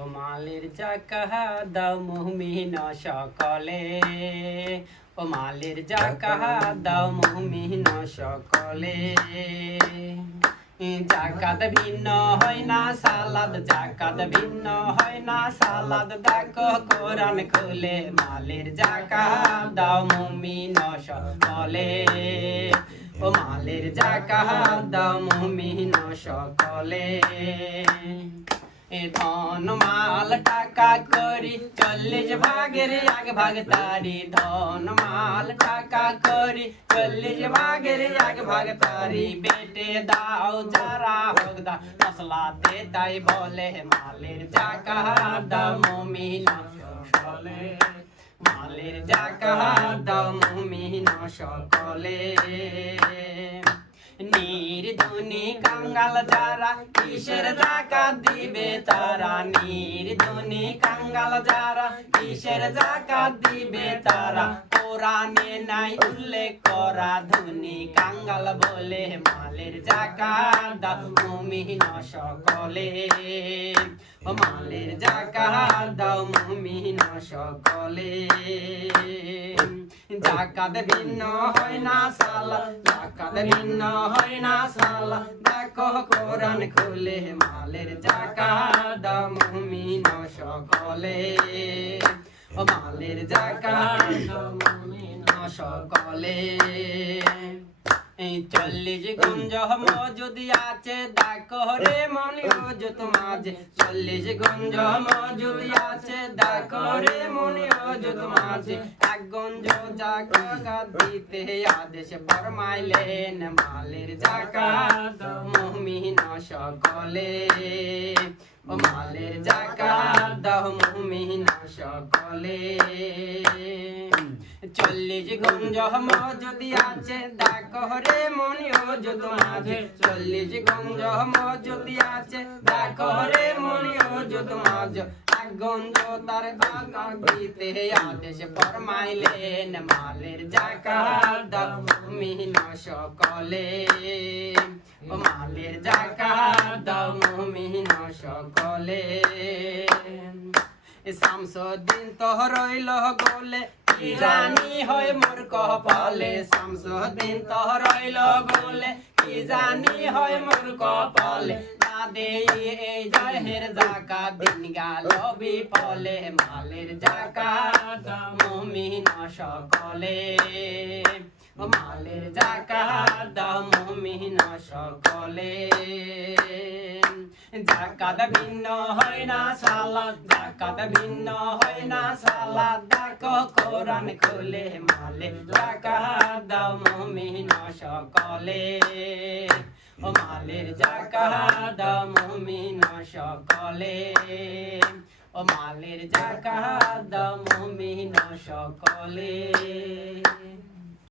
ও মালের জাকাহা দাও মুহমিন সকলে। ও মালের জাকাহা দাও মুহমিন সকলে। জাকাত ভিন্ন হয় না সালাদ, জাকাত ভিন্ন হয় না সালাদ। দেখো কোরআন খুলে, মালের জাকাত দাও মুমিন সকলে। ও মালের জাকাত দাও মুমিন সকলে। ধন মাল টাকা করি, চল্লিশ ভাগের এক ভাগ তারি। ধন মাল টাকা করি, চল্লিশ ভাগের এক ভাগ তারি। বেটে দাও যারা হোক দা মশলাতে তাই বলে, মালের জাকা দাও মমিন। সকলে, মালের জাকা দাও মমিন, সকলে। নির্ধনী কাঙ্গাল যারা, কিসের জাকাত দিবে তারা? নির্ধনী কাঙ্গাল যারা, কিসের জাকাত দিবে তারা? কোরআনে নাই উল্লেখ করা ধনী কাঙ্গাল বলে, মালের জাকাত দাও মুমিন সকলে। মালের জাকাত দাও মুমিন সকলে। জাকাত ভিন্ন হয় না সালা জাকাত ভিন্ন হয় না সালা। দেখো কোরআন খুলে, মালের দাও মুমিন সকলে। ও মালের দাও মুমিন সকলে। চল্লিশ গঞ্জ মজুদি আছে, দেখো রে মনি অজুত মাঝে। চল্লিশ গঞ্জ মজুদি আছে, দেখো রে মনি অজুত মাঝে। এক গঞ্জ জাকা দিতে আদেশ ফরমাইলেন, মালের জাকাত মুহমিন সকলে। মালের জাকাত দাও মুহমিন সকলে। গঞ্জ মজুদি আছে দেখো রে মনি অজুত মাঝে চল্লিশ গঞ্জ ফরমাইলেন, মালের জাকাত দাও সকলে। ও মালের তো রইল গোলে কি জানি হয় মোর কপালে? শামসুদ্দিন তো রইল গোলে। কি জানি হয় মোর কপালে? না এই জাকাত দিন গাল বিপলে মালের জাকাত মুমিন সকলে। মালের মুমিন সকলে। জাকাত ভিন্ন হয় না সালাদ, জাকাত ভিন্ন হয় না সালাদ। কোরআন খুলে মালে জাকাত দাও মুমিন সকলে। ও মালের জাকা দাও মুমিন সকলে। ও মালের জাকা দাও মুমিন সকলে।